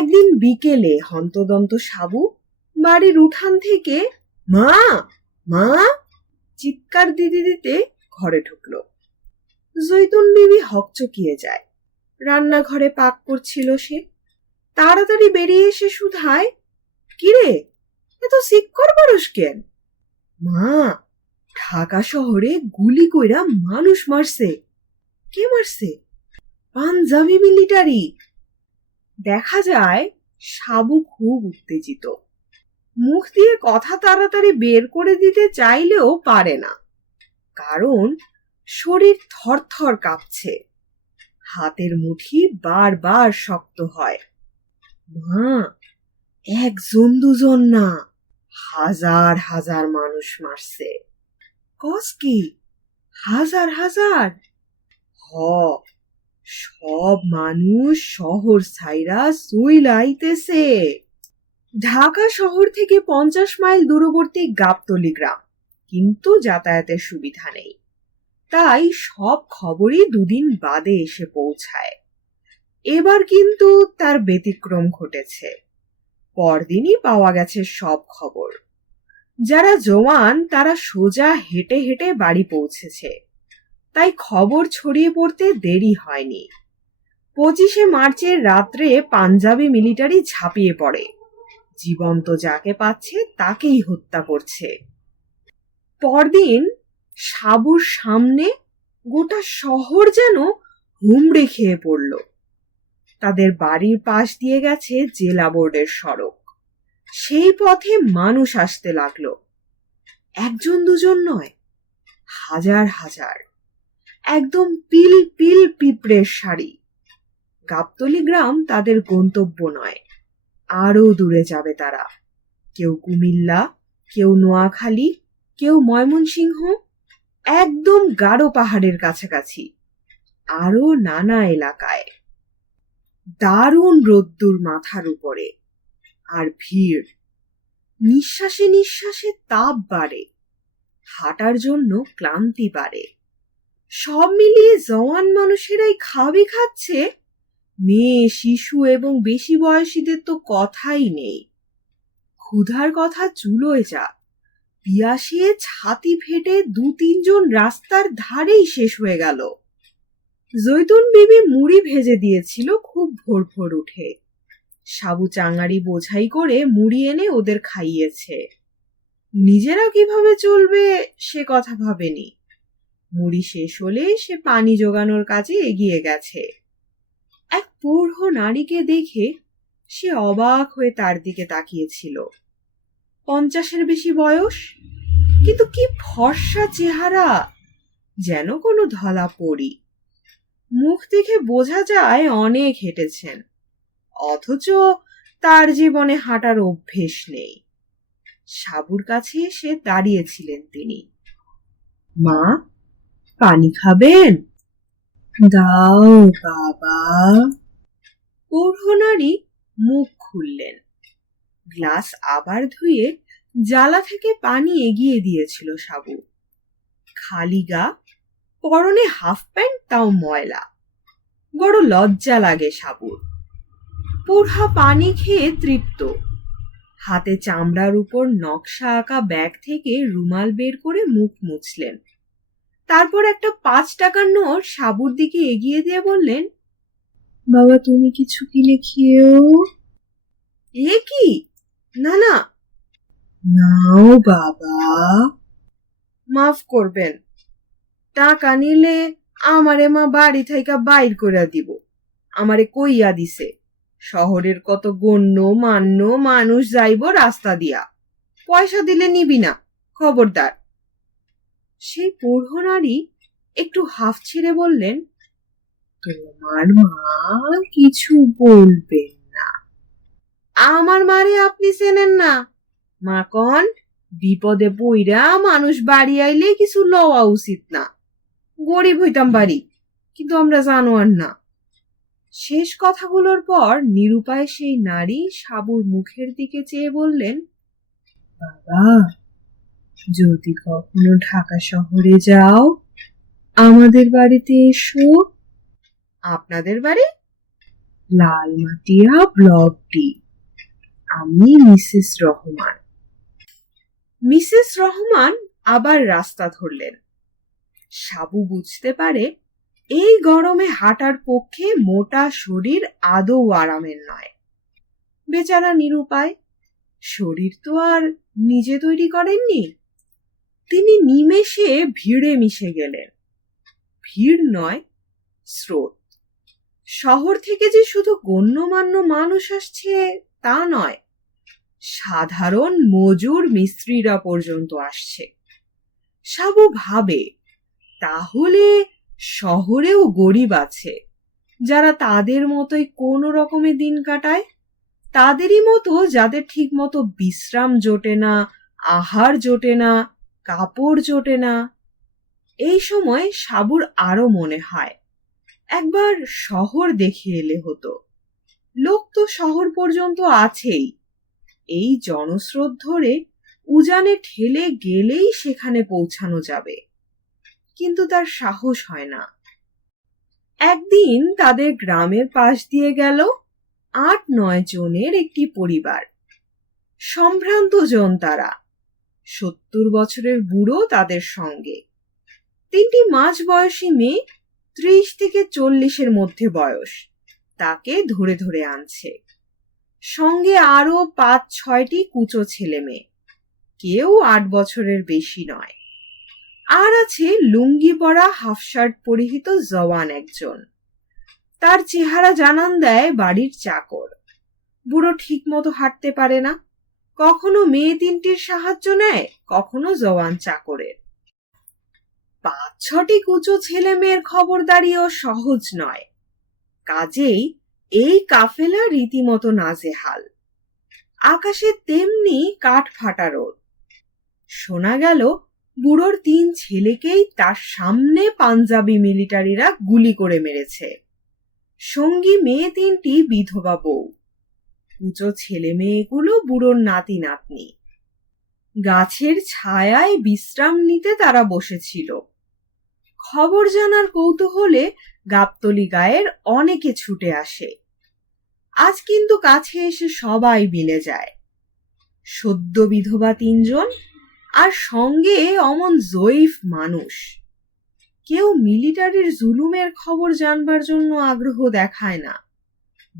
একদিন বিকেলে হন্তদন্ত সাবু বাড়ির উঠান থেকে, মা মা, চিৎকার দিতে দিতে ঘরে ঢুকলো। জৈতুন বিবি হকচকিয়ে যায়। রান্নাঘরে পাক করছিল সে। তাড়াতাড়ি বেরিয়ে এসে শুধায় কিরে, এত সিক্কর বরস কেন? মা, ঢাকা শহরে গুলি কইরা মানুষ মারছে। কে মারছে? পাঞ্জাবি মিলিটারি। দেখা যায় সাবু খুব উত্তেজিত। মুখ দিয়ে কথা তাড়াতাড়ি বের করে দিতে চাইলেও পারে না। কারণ শরীর থরথর কাঁপছে। হাতের মুঠি বারবার শক্ত হয়। মা, একজন দুজন না, হাজার হাজার মানুষ মারছে। কস কি? হাজার হাজার? হ সব মানুষ শহর ছাইরা সুইলা আইতেছে ঢাকা শহর থেকে পঞ্চাশ মাইল দূরবর্তী গাবতলি গ্রাম, কিন্তু যাতায়াতের সুবিধা নেই। তাই সব খবরই দুদিন বাদে এসে পৌঁছায়। এবার কিন্তু তার ব্যতিক্রম ঘটেছে। পরদিনই পাওয়া গেছে সব খবর। যারা জওয়ান তারা সোজা হেঁটে হেঁটে বাড়ি পৌঁছেছে। তাই খবর ছড়িয়ে পড়তে দেরি হয়নি। পঁচিশে মার্চের রাত্রে পাঞ্জাবি মিলিটারি ঝাঁপিয়ে পড়ে। জীবন্ত যাকে পাচ্ছে তাকেই হত্যা করছে। পরদিন সাবুর সামনে গোটা শহর যেন হুমড়ে খেয়ে পড়ল। তাদের বাড়ির পাশ দিয়ে গেছে জেলা বোর্ডের সড়ক। সেই পথে মানুষ আসতে লাগল। একজন দুজন নয়, হাজার হাজার। একদম পিল পিল পিঁপড়ের শাড়ি। গাবতলি গ্রাম তাদের গন্তব্য নয়। আরও দূরে যাবে তারা। কেউ কুমিল্লা, কেউ নোয়াখালী, কেউ ময়মনসিংহ, একদম গাঢ় পাহাড়ের কাছাকাছি, আরও নানা এলাকায়। দারুণ রোদ্দুর মাথার উপরে। আর ভিড়। নিঃশ্বাসে নিঃশ্বাসে তাপ বাড়ে। হাঁটার জন্য ক্লান্তি বাড়ে। সব মিলিয়ে জওয়ান মানুষেরাই খাবে খাচ্ছে? মেয়ে, শিশু এবং বেশি বয়সীদের তো কথাই নেই। ক্ষুধার কথা চুলোয় যা। পিয়াসে ছাতি ফেটে দু তিনজন রাস্তার ধারেই শেষ হয়ে গেল। জৈতুন বিবি মুড়ি ভেজে দিয়েছিল খুব ভোর ভোর উঠে। সাবু চাঙারি বোঝাই করে মুড়ি এনে ওদের খাইয়েছে। নিজেরা কীভাবে চলবে সে কথা ভাবেনি। মুড়ি শেষ হলে সে পানি জোগানোর কাজে এগিয়ে গেছে। এক পূর্হ নারীকে দেখে সে অবাক হয়ে তার দিকে তাকিয়েছিল। পঞ্চাশের বেশি বয়স? কিন্তু কি ফর্সা চেহারা! যেন কোনো ধলা পড়ি মুখ দেখে বোঝা যায় অনেক হেঁটেছেন। অথচ তার জীবনে হাঁটার অভ্যেস নেই। সাবুর কাছে এসে দাঁড়িয়েছিলেন তিনি। মা পানি খাবেন? দাও বাবা। নারী মুখ খুললেন। গ্লাস আবার ধুয়ে জ্বালা থেকে পানি এগিয়ে দিয়েছিল সাবু। খালি গা, পরনে হাফ প্যান্ট, তাও ময়লা। বড় লজ্জা লাগে সাবুর। পুরহা পানি খেয়ে তৃপ্ত। হাতে চামড়ার উপর নকশা আঁকা ব্যাগ থেকে রুমাল বের করে মুখ মুছলেন। তারপর একটা পাঁচ টাকার নোট সাবুর দিকে এগিয়ে দিয়ে বললেন বাবা তুমি কিছু কিনে খেয়েও? এ কি? না না। নাও বাবা। মাফ করবেন। টাকা নিলে আমারে মা বাড়ি থেকে বাইর করে দিব। আমারে কইয়া দিছে শহরের কত গণ্য মান্য মানুষ যাইব রাস্তা দিয়া। পয়সা দিলে নিবি না খবরদার। সেই পূর্হ নারী একটু হাফ ছেড়ে বললেন, তোমার মা কিছু বলবেন না। আমার মারে আপনি চেনেন না। মা কন, বিপদে পইরা মানুষ বাড়ি আইলে কিছু লওয়া উচিত না। গরিব হইতাম বাড়ি, কিন্তু আমরা জানোয়ার না। শেষ কথাগুলোর পর নিরুপায় সেই নারী সাবুর মুখের দিকে চেয়ে বললেন, বাবা যদি কখনো ঢাকা শহরে যাও আমাদের বাড়িতে এসো। আপনাদের বাড়ি? লালমাটিয়া ব্লক ডি আমি মিসেস রহমান। মিসেস রহমান আবার রাস্তা ধরলেন। সাবু বুঝতে পারে এই গরমে হাঁটার পক্ষে মোটা শরীর আদৌ আরামের নয়। বেচারা নিরুপায় শরীর তো আর নিজে তৈরি করেননি। তিনি নিমেষে ভিড়ে মিশে গেলেন। ভিড় নয়, স্রোত। শহর থেকে যে শুধু গণ্যমান্য মানুষ আসছে, তা নয়, সাধারণ মজুর মিস্ত্রিরা পর্যন্ত আসছে। সাবু ভাবে তাহলে শহরেও গরিব আছে, যারা তাদের মতোই কোনো রকমে দিন কাটায়, তাদেরই মতো যাদের ঠিক মতো বিশ্রাম জোটে না, আহার জোটে না কাপড় জোটে না। এই সময় সাবুর আরও মনে হয়। একবার শহর দেখে এলে হতো। লোক তো শহর পর্যন্ত আছেই। এই জনস্রোত ধরে উজানে ঠেলে গেলেই সেখানে পৌঁছানো যাবে। কিন্তু তার সাহস হয় না। একদিন তাদের গ্রামের পাশ দিয়ে গেল আট নয় জনের একটি পরিবার। সম্ভ্রান্ত জন তারা। সত্তর বছরের বুড়ো তাদের সঙ্গে। তিনটি মাঝ বয়সী মেয়ে ত্রিশ থেকে চল্লিশের মধ্যে বয়স। তাকে ধরে ধরে আনছে। সঙ্গে আরও পাঁচ, ছয়টি কুচো ছেলে মেয়ে। কেউ আট বছরের বেশি নয়। আর আছে লুঙ্গি পরা হাফ শার্ট পরিহিত জওয়ান একজন। তার চেহারা জানান দেয় বাড়ির চাকর। বুড়ো ঠিক মতো হাঁটতে পারে না। কখনো মেয়ে তিনটির সাহায্য নেয়, কখনো জওয়ান চাকরের। পাঁচ, ছটি কুচো ছেলে মেয়ের খবরদারিও সহজ নয়। কাজেই এই কাফেলা রীতিমতো নাজেহাল। আকাশে তেমনি কাঠ ফাটা রোদ শোনা গেল, বুড়োর তিন ছেলেকেই তার সামনে পাঞ্জাবি মিলিটারিরা গুলি করে মেরেছে। সঙ্গী মেয়ে তিনটি বিধবা বউ। উঁচু ছেলে মেয়েগুলো বুড়োর নাতি নাতনি গাছের ছায়ায় বিশ্রাম নিতে তারা বসেছিল। খবর জানার কৌতূহলে গাবতলি গায়ের অনেকে ছুটে আসে। আজ কিন্তু কাছে এসে সবাই মিলে যায়। সদ্য বিধবা তিনজন আর সঙ্গে অমন জয়ীফ মানুষ। কেউ মিলিটারির জুলুমের খবর জানবার জন্য আগ্রহ দেখায় না।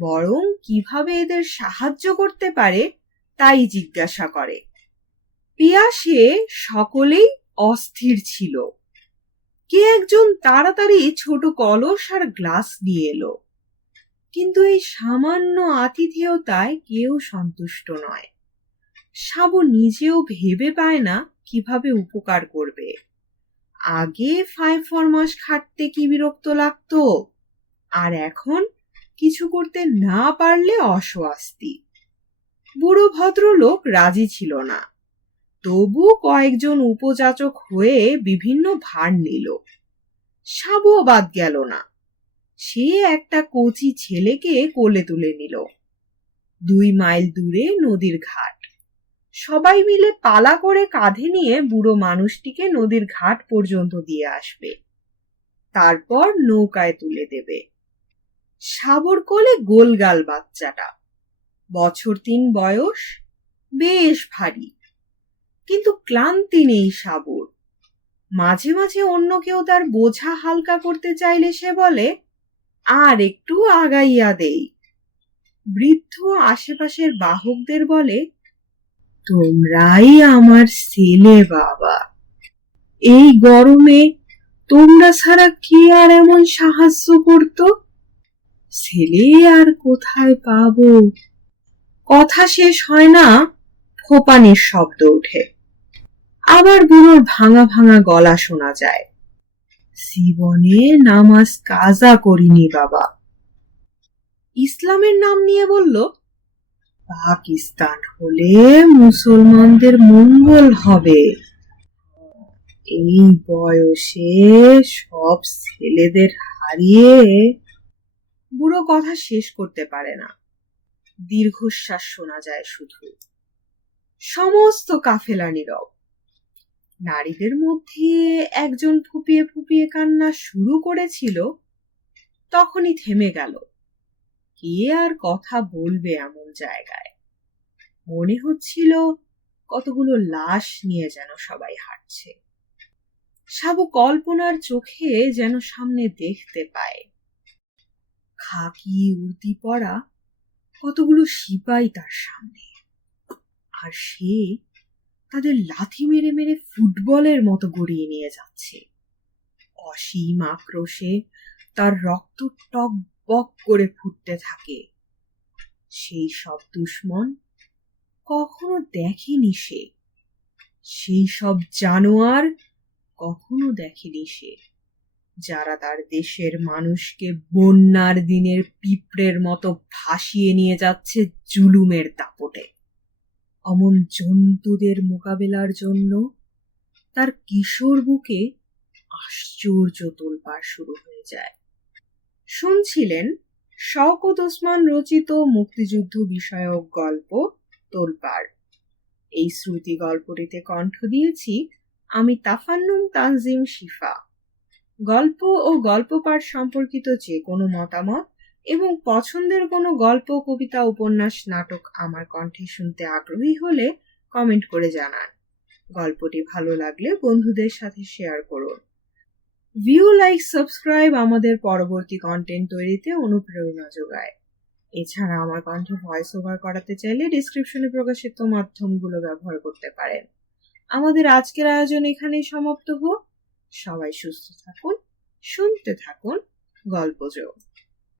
বরং কীভাবে এদের সাহায্য করতে পারে তাই জিজ্ঞাসা করে। পিয়াসে সকলেই অস্থির ছিল। কে একজন তাড়াতাড়ি ছোট কলস আর গ্লাস নিয়ে এলো। কিন্তু এই সামান্য আতিথেয়তায় কেউ সন্তুষ্ট নয়। সাবু নিজেও ভেবে পায় না কীভাবে উপকার করবে। আগে ফাইভ ফরমাস খাটতে কি বিরক্ত লাগতো? আর এখন কিছু করতে না পারলে অস্বস্তি। বুড়ো ভদ্রলোক রাজি ছিল না। তবু কয়েকজন উপযাচক হয়ে বিভিন্ন ভার নিল। সাবুও বাদ গেল না। সে একটা কচি ছেলেকে কোলে তুলে নিল। দুই মাইল দূরে নদীর ঘাট। সবাই মিলে পালা করে কাঁধে নিয়ে বুড়ো মানুষটিকে নদীর ঘাট পর্যন্ত দিয়ে আসবে। তারপর নৌকায় তুলে দেবে। সাবর কোলে গোলগাল বাচ্চাটা। বছর তিন বয়স, বেশ ভারী। কিন্তু ক্লান্তি নেই সাবর। মাঝে মাঝে অন্য কেউ তার বোঝা হালকা করতে চাইলে সে বলে, আর একটু আগাইয়া দেই। বৃদ্ধ আশেপাশের বাহকদের বলে, তোমরাই আমার ছেলে বাবা। এই গরমে তোমরা ছাড়া কি আর এমন সাহায্য করতো? ছেলে আর কোথায় পাবো? কথা শেষ হয় না ফোপানির শব্দ ওঠে। আবার বুড়োর ভাঙা ভাঙা গলা শোনা যায়। জীবনে নামাজ কাজা করিনি বাবা। ইসলামের নাম নিয়ে বলল, পাকিস্তান হলে মুসলমানদের মঙ্গল হবে। এই বয়সে সব ছেলেদের হারিয়ে বুড়ো কথা শেষ করতে পারে না। দীর্ঘশ্বাস শোনা যায় শুধু। সমস্ত কাফেলা নীরব। নারীদের মধ্যে একজন ফুপিয়ে ফুপিয়ে কান্না শুরু করেছিল, তখনই থেমে গেল। কে আর কথা বলবে এমন জায়গায়? মনে হচ্ছিল কতগুলো লাশ নিয়ে যেন সবাই হাঁটছে। সাবু কল্পনার চোখে যেন সামনে দেখতে পায়। খাকি উর্দি পরা কতগুলো সিপাই তার সামনে। আর সে তাদের লাথি মেরে মেরে ফুটবলের মতো গড়িয়ে নিয়ে যাচ্ছে। অসীম আক্রোশে তার রক্ত টক বক করে ফুটতে থাকে। সেই সব দুশ্মন কখনো দেখেনি সে। সেই সব জানোয়ার কখনো দেখেনি সে। যারা তার দেশের মানুষকে বন্যার দিনের পিঁপড়ের মতো ভাসিয়ে নিয়ে যাচ্ছে জুলুমের দাপটে। অমন জন্তুদের মোকাবেলার জন্য তার কিশোর বুকে আশ্চর্য তোলপাড় শুরু হয়ে যায়। শুনছিলেন শওকত ওসমান রচিত মুক্তিযুদ্ধ বিষয়ক গল্প তোলপাড়। এই শ্রুতি গল্পটিতে কণ্ঠ দিয়েছি আমি তাফান্নুম তানজিম শিফা। গল্প ও গল্প পাঠ সম্পর্কিত যে কোনো মতামত এবং পছন্দের কোনো গল্প, কবিতা, উপন্যাস, নাটক আমার কণ্ঠে শুনতে আগ্রহী হলে কমেন্ট করে জানান। গল্পটি ভালো লাগলে বন্ধুদের সাথে শেয়ার করুন। ভিউ লাইক সাবস্ক্রাইব আমাদের পরবর্তী কন্টেন্ট তৈরিতে অনুপ্রেরণা যোগায়। এছাড়া আমার কণ্ঠে ভয়েস ওভার করাতে চাইলে ডিসক্রিপশনে প্রকাশিত মাধ্যমগুলো ব্যবহার করতে পারেন। আমাদের আজকের আয়োজন এখানেই সমাপ্ত হোক। সবাই সুস্থ থাকুন শুনতে থাকুন গল্পযোগ